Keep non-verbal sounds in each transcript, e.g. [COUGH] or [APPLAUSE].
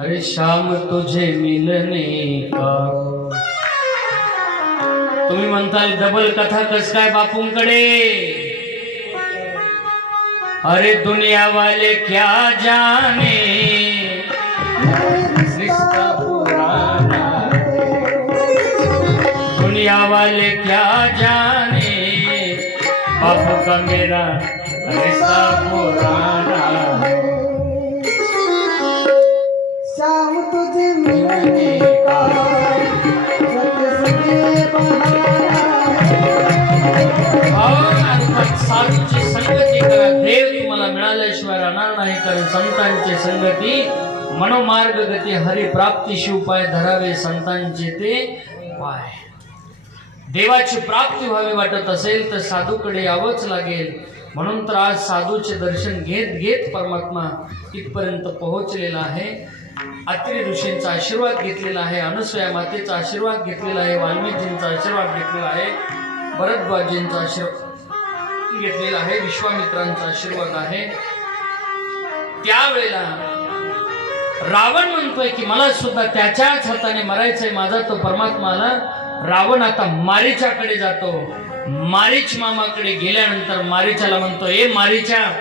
अरे शाम तुझे मिलने का। तुम्ही म्हणताल डबल कथा कस काय बापूंकडे? अरे दुनिया वाले क्या जाने? दुनिया वाले क्या जाने? बापू का मेरा रिश्ता पुराना। संगती देव तुम्हाला मिळाल्याशिवाय राहणार नाही कारण संतांची संगती मनोमार्ग गती हरी प्राप्ती शिवपाय धरावे संतांचे ते पाय. देवाची प्राप्ती व्हावी वाटत असेल तर साधूकडे यावंच लागेल. म्हणून तर आज साधूचे दर्शन घेत घेत परमात्मा इथपर्यंत पोहोचलेला आहे. अत्रि ऋषींचा आशीर्वाद घेतलेला आहे अनुसया मातेचा आशीर्वाद घेतलेला आहे वाल्मिकजींचा आशीर्वाद घेतलेला आहे भरद्वाजींचा आशीर्वाद घेतलेला आहे. विश्वामित्रांचा आशीर्वाद आहे. त्यावेळेला रावण म्हणतोय की मला सुद्धा त्याच्याच हाताने मरायचंय माझा तो परमात्माला रावण आता मारीच्याकडे जातो. मारीच मामाकडे गेल्यानंतर मारीच्याला म्हणतो ए मारीच्या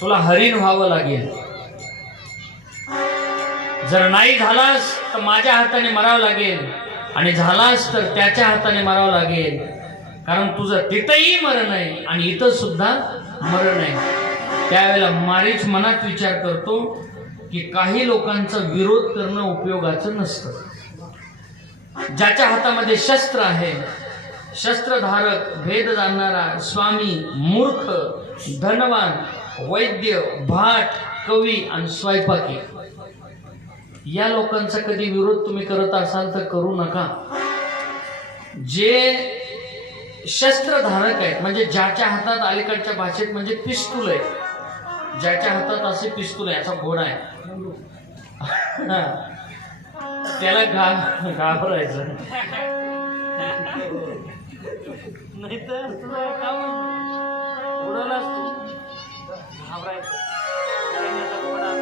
तुला हरिण व्हावं लागेल. जर नाही झालास तर माझ्या हाताने मरावं लागेल. आणि झालास तर त्याच्या हाताने मरावं लागेल. कारण तुझं तिथंही मरण आहे आणि इथं सुद्धा मरण आहे. त्यावेळेला मारीच मनात विचार करतो की काही लोकांचा विरोध करणं उपयोगाचं नसतं. ज्याच्या हातामध्ये शस्त्र आहे शस्त्रधारक भेद जाणणारा स्वामी मूर्ख धनवान वैद्य भाट कवी आणि स्वयंपाकी. या लोकांचा कधी विरोध तुम्ही करत असाल तर करू नका. जे शस्त्रधारक आहेत. म्हणजे ज्याच्या हातात अलीकडच्या भाषेत म्हणजे पिस्तूल आहे ज्याच्या हातात असे पिस्तूल आहे असा घोडा आहे. हा. [LAUGHS] त्याला घा घाबरायचं. नाही तर तुला का म्हणतो? उडालास तू घाबरायचं. सैन्याचा घोडा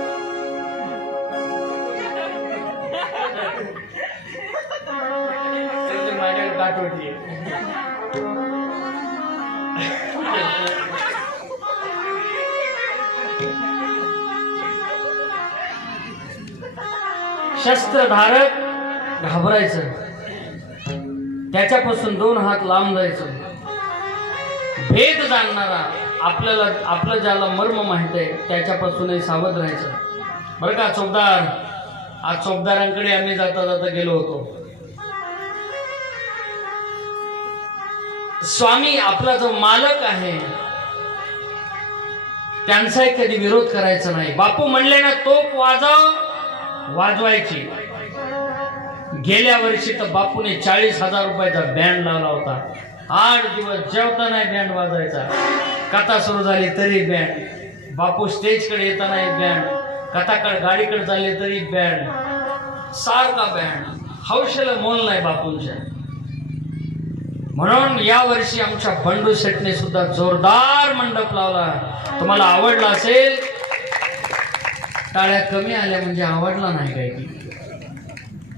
शस्त्रधारक घाबरायचं. त्याच्यापासून दोन हात लांब जायचं. भेद जाणणारा आपल्याला आपलं ज्याला मर्म माहीत आहे त्याच्यापासूनही सावध राहायचं. बरं का चोपदार आज चोपदारांकडे आम्ही जाता जाता गेलो होतो. स्वामी आपला जो मालक आहे त्यांचाही कधी विरोध करायचा नाही. बापू म्हणले ना तोप वाजव वाजवायची. गेल्या वर्षी तर बापूने चाळीस हजार रुपयाचा बँड लावला होता. आठ दिवस जेवताना बँड वाजवायचा. कथा सुरू झाली तरी बँड. बापू स्टेजकडे येताना बँड. कथाकडे गाडीकडे चालले तरी बँड. सारखा बँड. हौशेला मोल नाही बापूंच्या. म्हणून या वर्षी आमच्या बंडू शेटने सुद्धा जोरदार मंडप लावला. तुम्हाला आवडला असेल? टाळ्या कमी आल्या म्हणजे आवडला नाही काय की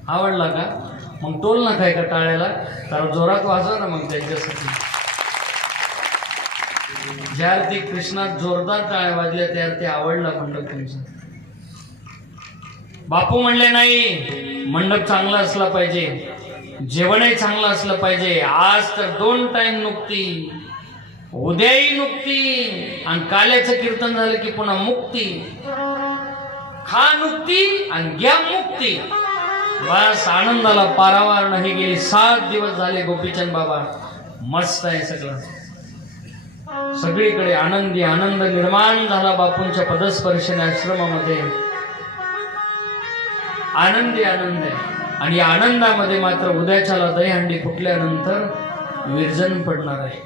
आवडला का? मग टोल ना काय का टाळ्याला. तर जोरात वाजवा ना मग त्यांच्यासाठी. ज्या अर्थी कृष्णात जोरदार टाळ्या वाजल्या त्या ते आवडला मंडप तुमचा. बापू म्हणले नाही मंडप चांगला असला पाहिजे. जेवणही चांगलं असलं पाहिजे. आज तर दोन टाइम नुकती उद्याही नुकती आणि काल्याचं कीर्तन झालं की पुन्हा मुक्ती. खा नुकती आणि घ्या मुक्ती. बस आनंदाला पारावार नाही गेली. सात दिवस झाले गोपीचंद बाबा. मस्त आहे सगळं. सगळीकडे आनंदी आनंद निर्माण झाला बापूंच्या पदस्पर्शने आश्रमामध्ये. आनंदी आनंद. आहे आणि या आनंदामध्ये मात्र उद्याच्याला दहीहंडी फुटल्यानंतर विरजन पडणार आहे.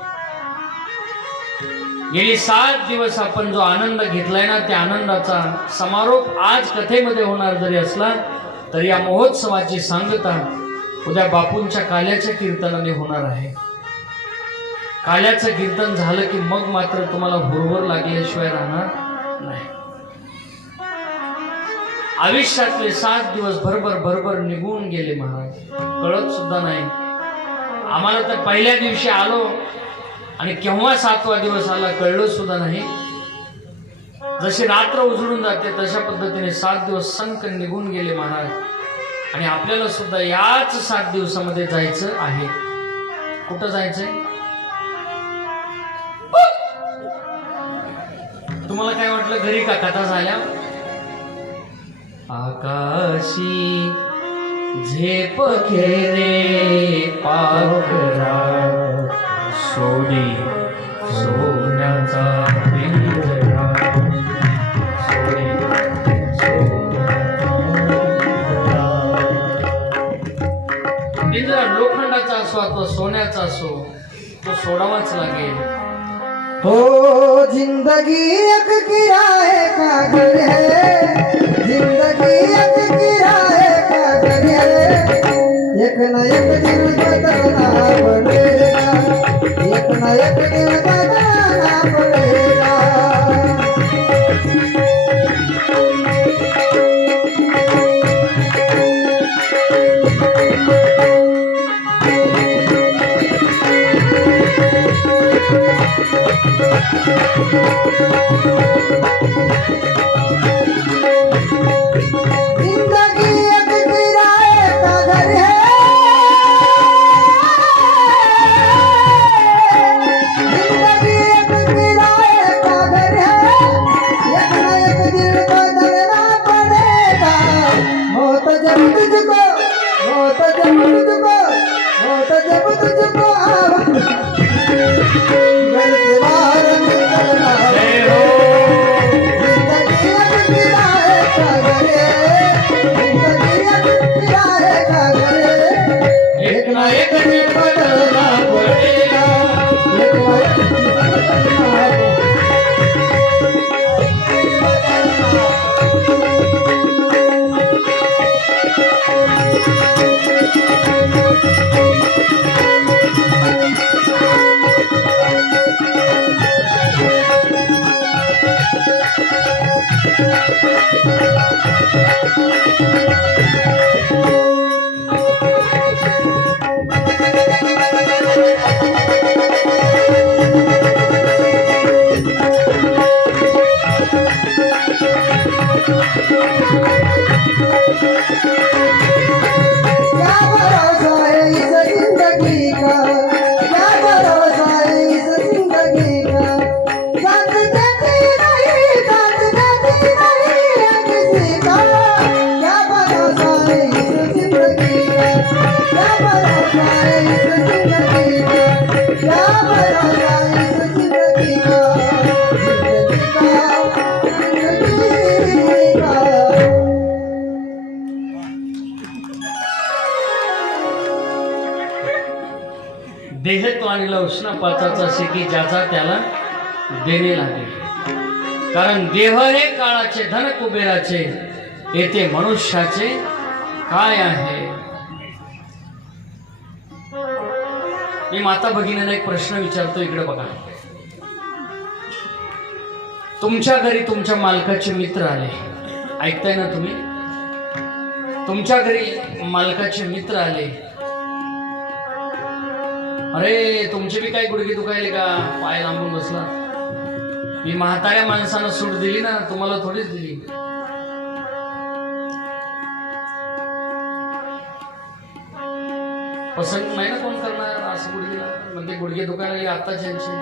गेली सात दिवस आपण जो आनंद घेतलाय ना त्या आनंदाचा समारोप आज कथेमध्ये होणार जरी असला तरी या महोत्सवाची सांगता उद्या बापूंच्या काल्याच्या कीर्तनाने होणार आहे. काल्याचं कीर्तन झालं की मग मात्र तुम्हाला हुरहुर लागल्याशिवाय राहणार नाही. आयुष्यातले सात दिवस भरभर भरभर निघून गेले महाराज. कळत सुद्धा नाही. आम्हाला तर पहिल्या दिवशी आलो आणि केव्हा सातवा दिवस आला कळलं सुद्धा नाही. जशी रात्र उजळून जाते तशा पद्धतीने सात दिवस संक निघून गेले महाराज. आणि आपल्याला सुद्धा याच सात दिवसामध्ये जायचं आहे. कुठं जायचंय? तुम्हाला काय वाटलं घरी का कथा झाल्या? आकाशी झेप खेरे पाखरा सोडी सोन्याचा लोखंडाचा असो अथवा सोन्याचा असो तो सोडावाच लागेल. हो जिंदगी एक किराए का घर है? न एक दिन बदलना पड़ेगा. एक न एक दिन बदलना पड़ेगा. जिंदगी क्या भरोसा है इस असे की ज्याचा त्याला देणे लागेल. कारण देह हे काळाचे धन कुबेराचे येथे मनुष्याचे काय आहे? मी माता भगिनीला एक प्रश्न विचारतो इकडे बघा. तुमच्या घरी तुमच्या मालकाचे मित्र आले. ऐकताय ना तुम्ही? तुमच्या घरी मालकाचे मित्र आले. अरे तुमचे बी काही गुडघे दुखायले का? पाय लांबून बसला. मी म्हाताऱ्या माणसानं सूट दिली ना तुम्हाला थोडीच दिली. पसंत नाही ना कोण करणार असं गुडघेला म्हणजे गुडघे दुखायला गेले आताच यांचे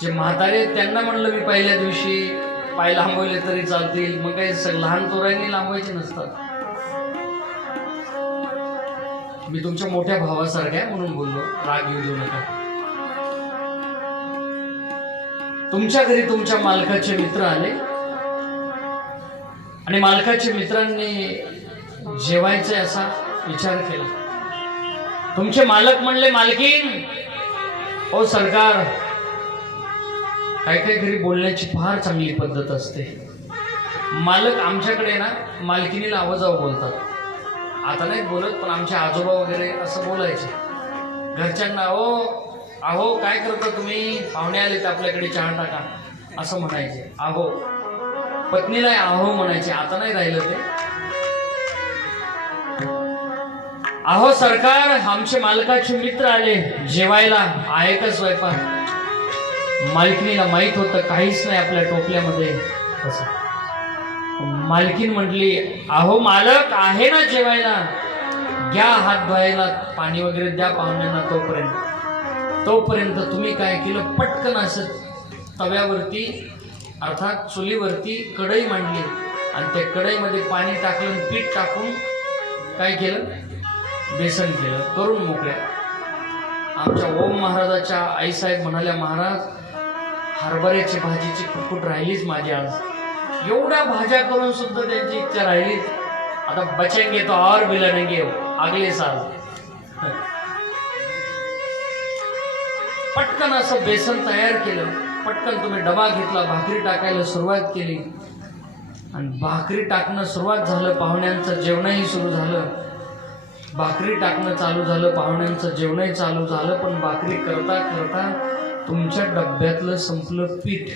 जे म्हातारे त्यांना म्हणलं मी पहिल्या दिवशी पाय लांबवले तरी चालतील. मग काही लहान तोरांनी लांबवायचे नसतात. मी तुमच्या मोठ्या भावासारख्या आहे म्हणून बोललो. राग येऊ देऊ नका. तुमच्या घरी तुमच्या मालकाचे मित्र आले. आणि मालकाच्या मित्रांनी जेवायचे असा विचार केला. तुमचे मालक म्हणले मालकीन हो सरकार काही काही घरी बोलण्याची फार चांगली पद्धत असते. मालक आमच्याकडे ना मालकिनीला आवाजाव बोलतात. आता नाही बोलत पण आमचे आजोबा वगैरे असं बोलायचे. घरच्यांना अहो अहो काय करता तुम्ही? पाहुणे आले तर आपल्याकडे चहा टाका. असं म्हणायचे. अहो. पत्नीला आहो म्हणायचे. आता नाही राहिलं ते. आहो सरकार आमचे मालकाचे मित्र आले. जेवायला. आहे का स्वयंपाक? मालकिनीला माहीत होतं काहीच नाही आपल्या टोपल्यामध्ये. असं. मालकीन म्हटली अहो मालक आहे ना जेवायला? घ्या हात धुवायला पाणी वगैरे द्या पाहुण्यांना तोपर्यंत. तोपर्यंत तुम्ही काय केलं? पटकन असं तव्यावरती अर्थात चुलीवरती कढई मांडली. आणि त्या कढईमध्ये पाणी टाकलं पीठ टाकून काय केलं? बेसन केलं. करून मोकळ्या. आमच्या ओम महाराजाच्या आईसाहेब म्हणाल्या महाराज हरभऱ्याची भाजीची कुटकुट राहिलीच माझी आज. एवढ्या भाज्या करून सुद्धा त्यांची इच्छा राहिलीच आता बचेंगे तो और भी लढेंगे अगले साल. पटकन असं बेसन तयार केलं. पटकन तुम्ही डबा घेतला भाकरी टाकायला सुरुवात केली. आणि भाकरी टाकणं सुरुवात झालं पाहुण्यांचं जेवणही सुरू झालं. भाकरी टाकणं चालू झालं पाहुण्यांचं जेवणही चालू झालं पण भाकरी करता करता तुमच्या डब्यातलं संपलं पीठ.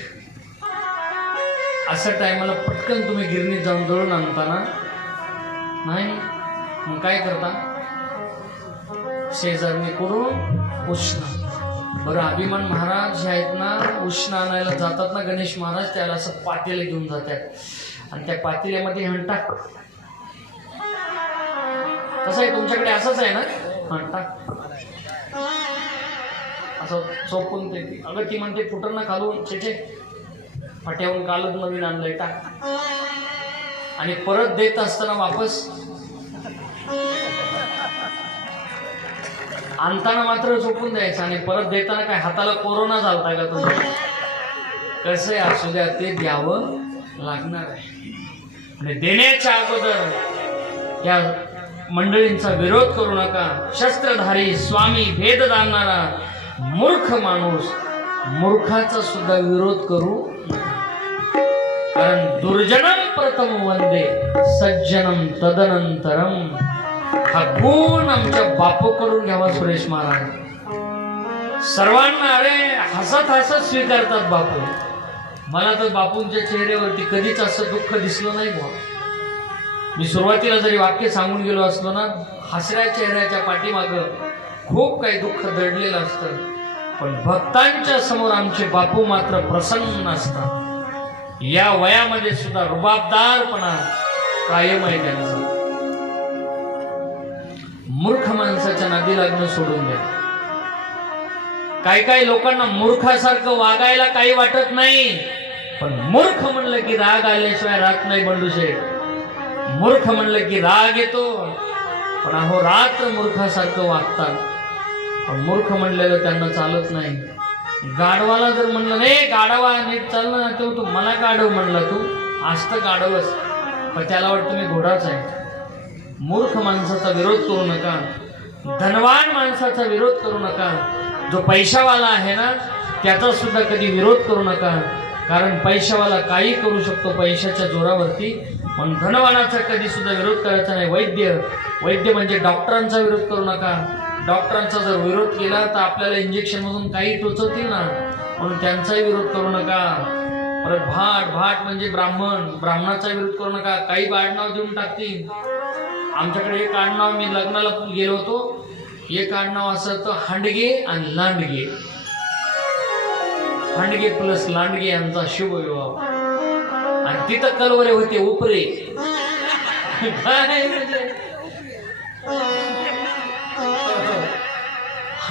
अशा टायमाला पटकन तुम्ही गिरणीत जाऊन दळून आणताना नाही मग काय करता? शेजारने करून उष्ण. बरं अभिमान महाराज जे आहेत ना उष्ण आणायला जातात ना गणेश महाराज त्याला असं पातेले घेऊन जातात. आणि त्या पातेल्यामध्ये हंटा. कसं आहे तुमच्याकडे असंच आहे ना? हंटा. असं चोपून ते. अगं ती म्हणते फुटरनं खालून छे. फाट्याहून कालच नवीन आणलंय टाक. [LAUGHS] आणि परत देत असताना वापस. आणताना मात्र झोपून द्यायचं आणि परत देताना काय हाताला कोरोना झालता का तुम्ही कसं असू द्या ते द्यावं लागणार आहे. आणि देण्याच्या अगोदर या मंडळींचा विरोध करू नका. शस्त्रधारी स्वामी भेद जाणणारा मूर्ख माणूस मूर्खाचा सुद्धा विरोध करू नका. प्रथम वंदे सज्जनम तदनंतरम हा गुण आमच्या बापूकडून घ्यावा सुरेश महाराज. सर्वांना अरे हसत हसत स्वीकारतात बापू. मला तर बापूंच्या चेहऱ्यावरती कधीच असं दुःख दिसलं नाही बुवा. मी सुरुवातीला जरी वाक्य सांगून गेलो असलो ना हसऱ्या चेहऱ्याच्या पाठीमागं खूप काही दुःख दडलेलं असतं. पण भक्तांच्या समोर आमचे बापू मात्र प्रसन्न असतात. या वयामध्ये सुद्धा रुबाबदारपणा कायम आहे त्यांचा. मूर्ख माणसाच्या नदी लग्न सोडून द्या. काही काही लोकांना मूर्खासारखं वागायला काही वाटत नाही पण मूर्ख म्हणलं की राग आल्याशिवाय राहत नाही बंडू शेठ मूर्ख म्हणलं की राग येतो पण अहो रात्र मूर्खासारखं वागतात. पण मूर्ख म्हणलेलं त्यांना चालत नाही. गाढवाला जर म्हणलं नाही गाढवा नीट चाल ना तो तू मला गाढव म्हणला तू आज तर गाडवच पण त्याला वाटतं मी घोडाच आहे. मूर्ख माणसाचा विरोध करू नका. धनवान माणसाचा विरोध करू नका. जो पैशावाला आहे ना त्याचा सुद्धा कधी विरोध करू नका. कारण पैशावाला काही करू शकतो पैशाच्या जोरावरती पण धनवानाचा कधी सुद्धा विरोध करायचा नाही. वैद्य वैद्य म्हणजे डॉक्टरांचा विरोध करू नका. डॉक्टरांचा जर विरोध केला तर आपल्याला इंजेक्शन मधून काही टोचवतील ना? म्हणून त्यांचाही विरोध करू नका. परत भाट भाट म्हणजे ब्राह्मण. ब्राह्मणाचा विरोध करू नका. काही आडनाव देऊन टाकतील. आमच्याकडे एक आडनाव मी लग्नाला गेलो होतो. एक आडनाव असं होतं हांडगे आणि लांडगे. हांडगे प्लस लांडगे यांचा शुभ विवाह. आणि तिथं कलवरे होते उपरे. [LAUGHS] काय म्हणजे?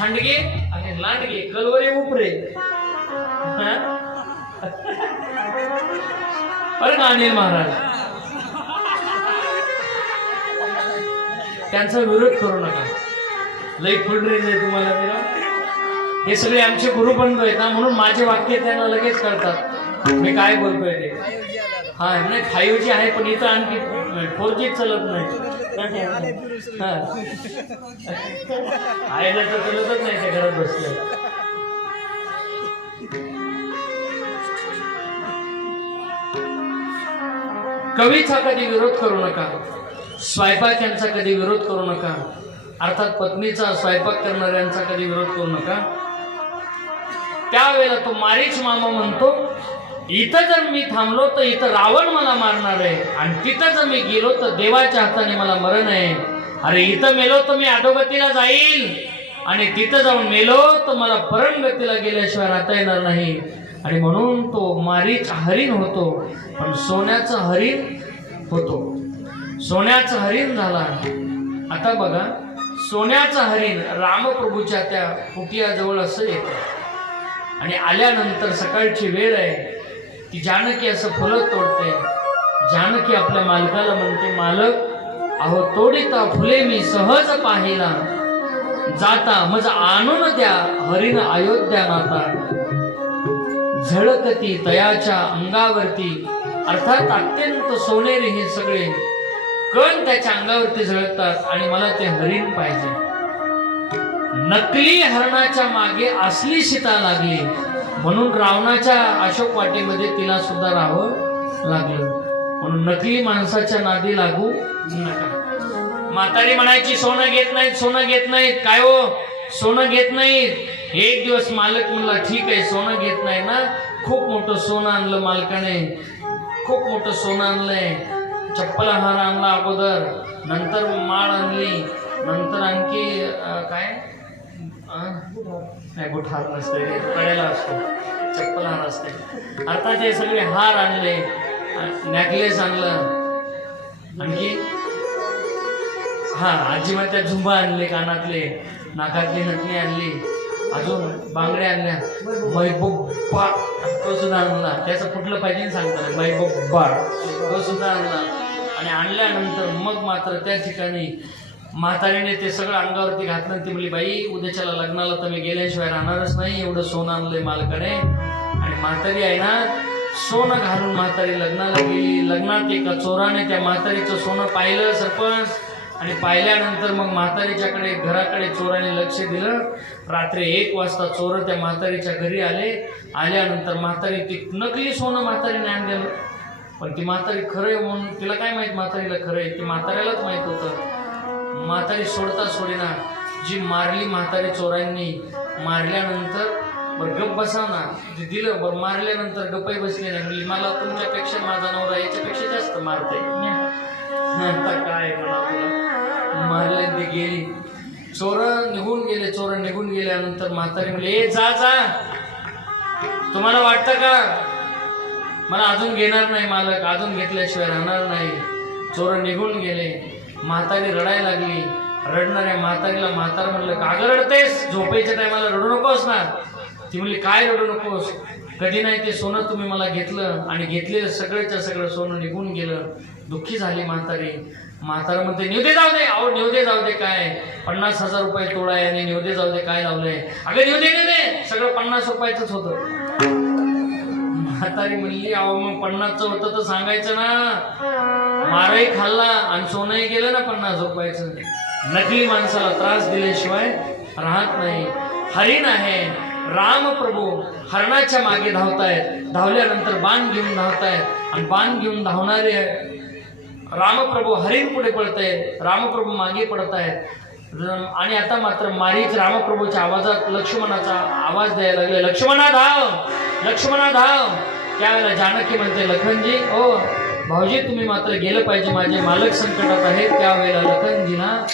खांडगे आणि लांडगे कलवरे उपरे. हा? बरं महाराज. त्यांचा विरोध करू नका. लई फुल आहे तुम्हाला मेरा हे सगळे आमचे गुरुबंधू आहेत ना म्हणून माझे वाक्य त्यांना लगेच कळतात. मी काय बोलतोय ते? हा नाही फाईव्ह जी आहे पण इथं आणखी फोर जी चलत नाही. आईला तर चलतच नाही ते घरात बसले कवीचा कधी विरोध करू नका. स्वयंपाक यांचा कधी विरोध करू नका. अर्थात पत्नीचा स्वयंपाक करणाऱ्यांचा कधी विरोध करू नका. त्यावेळेला तो मारीच मामा म्हणतो इथं जर मी थांबलो तर इथं रावण मला मारणार आहे. आणि तिथं जर मी गेलो तर देवाच्या हाताने मला मरण आहे. अरे इथं मेलो तर मी अधोगतीला जाईल. आणि तिथं जाऊन मेलो तर मला परमगतीला गेल्याशिवाय राहता येणार नाही. आणि म्हणून तो मारीच हरिण होतो. पण सोन्याचं हरिण होतो. सोन्याचं हरिण झाला आता बघा सोन्याचं हरिण रामप्रभूच्या त्या कुटियाजवळ असं येतं. आणि आल्यानंतर सकाळची वेळ आहे. ती जानकी असं फुलं तोडते. जानकी आपल्या मालकाला म्हणते मालक अहो तोडिता फुले मी सहज पाहिला. जाता मज आणून द्या हरिण अयोध्या नाता. झळकती तयाच्या अंगावरती अर्थात अत्यंत सोनेरी हे सगळे. कण त्याच्या अंगावरती झळकतात आणि मला ते हरिण पाहिजे. नकली हरणाच्या मागे असली शिता लागली. म्हणून रावणाच्या अशोक वाटीमध्ये तिला सुद्धा राहावं लागलं. म्हणून नकली माणसाच्या नादी लागू नका. म्हातारी म्हणायची सोनं घेत नाहीत सोनं घेत नाहीत. काय हो? सोनं घेत नाहीत. एक दिवस मालक म्हणला ठीक आहे सोनं घेत नाही ना. खूप मोठं सोनं आणलं मालकाने. खूप मोठं सोनं आणलंय. चप्पल हार आणला अगोदर नंतर माळ आणली नंतर आणखी काय? अं? नाही बुटहार नसते कडेला असतो चप्पल हार असते. आता हे सगळे हार आणले नेकलेस आणलं आणखी हा आजी त्या झुंबा आणले कानातले नाकातली नटणी आणली अजून बांगड्या आणल्या मैबोब्बा तो सुद्धा आणला. त्याचं कुठलं पाहिजे ना सांगता मैबोब्बा तो सुद्धा आणला. आणि आणल्यानंतर मग मात्र त्या ठिकाणी म्हातारीने ते सगळं अंगावरती घातलं आणि ती म्हणली बाई उद्याच्याला लग्नाला तर मी गेल्याशिवाय राहणारच नाही एवढं सोनं आणलंय मालकाने. आणि म्हातारी आहे ना सोनं घालून म्हातारी लग्नाला गेली. लग्नात एका चोराने त्या म्हातारीचं सोनं पाहिलं सरपंच. आणि पाहिल्यानंतर मग म्हातारीच्याकडे घराकडे चोराने लक्ष दिलं. रात्री एक वाजता चोर त्या म्हातारीच्या घरी आले. आल्यानंतर म्हातारी ती नकली सोनं म्हातारीने आणलेलं. पण ती म्हातारी खरं आहे म्हणून तिला काय माहीत म्हातारीला खरं आहे? ती म्हाताऱ्यालाच माहीत होतं. म्हातारी सोडता सोडेना जी मारली म्हातारी चोरांनी मारल्यानंतर बरं गप बसा ना. ते दिलं बरं मारल्यानंतर गप्पाही बसली नाही. मला तुमच्यापेक्षा माझा नवरा याच्यापेक्षा जास्त मारते आता काय मारले ते गेली. चोर निघून गेले चोर निघून गेल्यानंतर म्हातारी म्हणले ए जा जा. तुम्हाला वाटतं का? मला अजून घेणार नाही मालक अजून घेतल्याशिवाय राहणार नाही. चोर निघून गेले. म्हातारी रडायला लागली. रडणाऱ्या म्हातारीला म्हातार म्हणलं का गं रडतेस झोपायच्या टायमाला रडू नकोस ना. ती म्हणली काय रडू नकोस? कधी नाही ते सोनं तुम्ही मला घेतलं आणि घेतलेलं सगळ्याच्या सगळं सोनं निघून गेलं. दुःखी झाली म्हातारी. म्हातारा म्हणते निवदे जाऊ दे. अहो निवदे जाऊ दे काय? पन्नास हजार रुपये तोडा आणि निवदे जाऊ दे काय लावलंय? अगं निवदे दे सगळं पन्नास रुपयाचंच होतं. म्हातारी म्हणली अहो मग पन्नासचं होतं तर सांगायचं ना. मारही खाल्ला आणि सोनंही गेलं ना पन्नास रुपयाचं. नकली माणसाला त्रास दिल्याशिवाय राहत नाही. हरिण आहे. रामप्रभू हरणाच्या मागे धावतायत. धावल्यानंतर बाण घेऊन धावतायत. आणि बाण घेऊन धावणारे रामप्रभू हरिण पुढे पडताय रामप्रभू मागे पडत आहेत आणि आता मात्र मारीच रामप्रभूच्या आवाजात लक्ष्मणाचा आवाज द्यायला लागले. लक्ष्मणा धाव! लक्ष्मणा धाव! त्यावेळेला जानकी म्हणते लखनजी ओ भाऊजी तुम्ही मात्र गेलं पाहिजे. माझे मालक संकटात आहेत. त्यावेळेला लखनजीना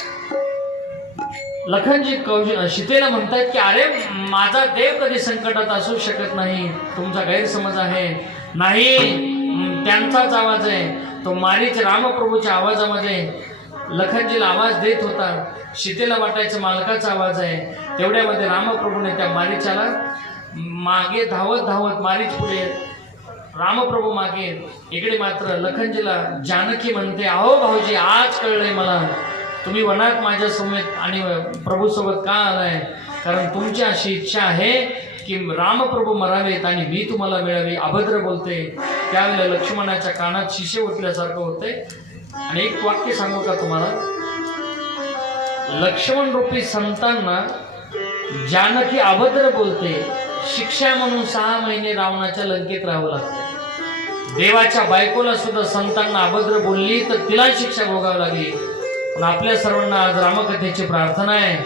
लखनजी कौजी सीतेला म्हणतात की अरे माझा देव कधी संकटात असू शकत नाही. तुमचा गैरसमज आहे. नाही त्यांचाच आवाज आहे. तो मारीच रामप्रभूच्या आवाजामध्ये लखनजीला आवाज देत होता. सीतेला वाटायचं मालकाचा आवाज आहे. तेवढ्यामध्ये रामप्रभूने त्या मारीच्याला मागे धावत धावत मारीच पुढे रामप्रभू मागे इकडे मात्र लखनजीला जानकी म्हणते अहो भाऊजी आज कळलंय मला. तुम्ही वनात माझ्या समेत आणि प्रभू सोबत का आलाय? कारण तुमची अशी इच्छा आहे की रामप्रभू मरावेत आणि मी तुम्हाला मिळावी. अभद्र बोलते. त्यावेळेला लक्ष्मणाच्या कानात शिशे उठल्यासारखं होते आणि एक वाक्य सांगू का तुम्हाला? लक्ष्मण रूपी संतांना जानकी अभद्र बोलते. शिक्षा म्हणून सहा महिने रावणाच्या लंकेत राहावं लागतं. देवाच्या बायकोला सुद्धा संतांना अभद्र बोलली तर तिला शिक्षा भोगावी लागली. पण आपल्या सर्वांना आज रामकथेची प्रार्थना आहे.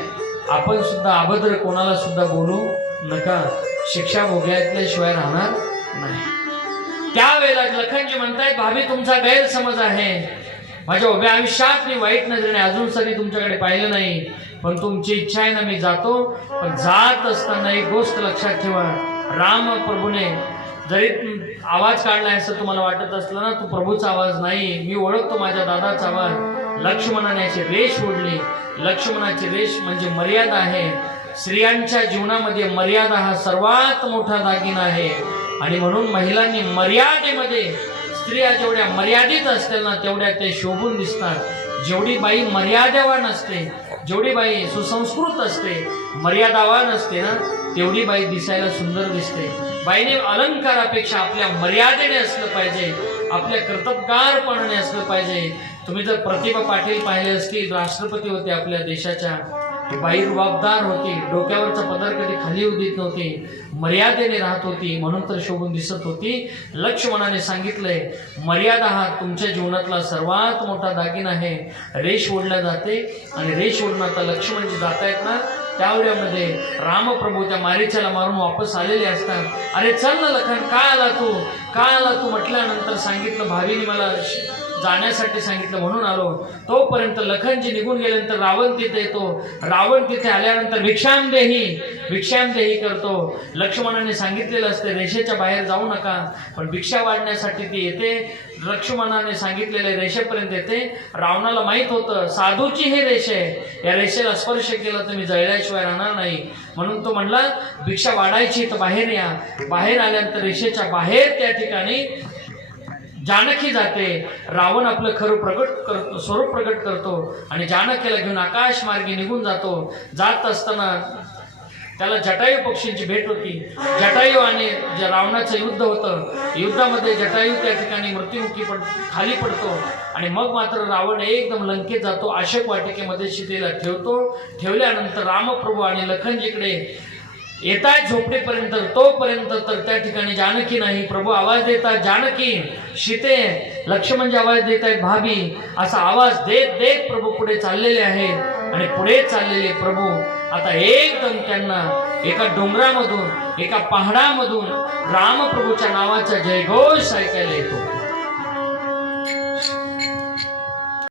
आपण सुद्धा अभद्र कोणाला सुद्धा बोलू नका. शिक्षा भोगल्याशिवाय राहणार नाही. त्यावेळेला लखनजी म्हणतायत भाभी तुमचा गैरसमज आहे. माझ्या उभ्या आयुष्यात मी वाईट नजरेने अजून सरी तुमच्याकडे पाहिलं नाही. पण तुमची इच्छा आहे ना मी जातो. पण जात असताना एक गोष्ट लक्षात ठेवा. राम प्रभूने जरी आवाज काढला असं तुम्हाला वाटत असलं ना तो प्रभूचा आवाज नाही. मी ओळखतो माझ्या दादाचा आवाज. लक्ष्मणाने अशी रेष ओढली. लक्ष्मणाची रेष म्हणजे मर्यादा आहे. स्त्रियांच्या जीवनामध्ये मर्यादा हा सर्वात मोठा दागिना आहे. आणि म्हणून महिलांनी मर्यादेमध्ये स्त्रिया जेवढ्या मर्यादित असतील ना तेवढ्या ते शोभून दिसतात. जेवढी बाई मर्यादावान असते जेवढी बाई सुसंस्कृत असते मर्यादावान असते ना तेवढी बाई दिसायला सुंदर दिसते. बाईने अलंकारापेक्षा आपल्या मर्यादेने असलं पाहिजे आपल्या कर्तबगारपणाने असलं पाहिजे. तुम्ही जर प्रतिभा पाटील पाहिले असतील राष्ट्रपती होते आपल्या देशाच्या बाई रुबाबदार होती डोक्यावरचा पदार कधी खाली उदित देत नव्हती मर्यादेने राहत होती म्हणून तर शोभून दिसत होती. लक्ष्मणाने सांगितलंय मर्यादा हा तुमच्या जीवनातला सर्वात मोठा दागिना आहे. रेष ओढल्या जाते आणि रेष ओढणं आता लक्ष्मणजी जात आहेत ना त्यावेळेमध्ये रामप्रभू त्या मारीच्याला मारून वापस आलेले असतात. अरे चल ना लखन का आला तू? का आला तू म्हटल्यानंतर सांगितलं भावीने मला जाण्यासाठी सांगितलं म्हणून आलो. तोपर्यंत लखनजी निघून गेल्यानंतर रावण तिथे येतो. रावण तिथे आल्यानंतर भिक्षामदेही भिक्षामदेही करतो. लक्ष्मणाने सांगितलेलं असते रेषेच्या बाहेर जाऊ नका. पण भिक्षा वाढण्यासाठी ती येते. लक्ष्मणाने सांगितलेले रेषेपर्यंत येते. रावणाला माहीत होतं साधूची हे रेष आहे. या रेषेला स्पर्श केला तर मी जळल्याशिवाय राहणार नाही. म्हणून तो म्हणला भिक्षा वाढायची तर बाहेर या. बाहेर आल्यानंतर रेषेच्या बाहेर त्या ठिकाणी जानकी जाते. रावण आपलं खरं प्रकट करतो स्वरूप प्रकट करतो आणि जानकीला घेऊन आकाश मार्गी निघून जातो. जात असताना त्याला जटायू पक्षींची भेट होती. जटायू आणि जे रावणाचं युद्ध होतं युद्धामध्ये जटायू त्या ठिकाणी मृत्युमुखी पड खाली पडतो आणि मग मात्र रावण एकदम लंकेत जातो. अशोक वाटिकेमध्ये शितेला ठेवतो. ठेवल्यानंतर रामप्रभू आणि लखनजीकडे येतात झोपडीपर्यंत तोपर्यंत तर त्या ठिकाणी जानकी नाही. प्रभू आवाज देतात जानकी शिते लक्ष्मणजी आवाज देत आहेत भाभी असा आवाज देत देत प्रभू पुढे चाललेले आहेत. आणि पुढे चाललेले प्रभू आता एकदम त्यांना एका डोंगरामधून एका पहाडामधून रामप्रभूच्या नावाचा जयघोष ऐकायला येतो.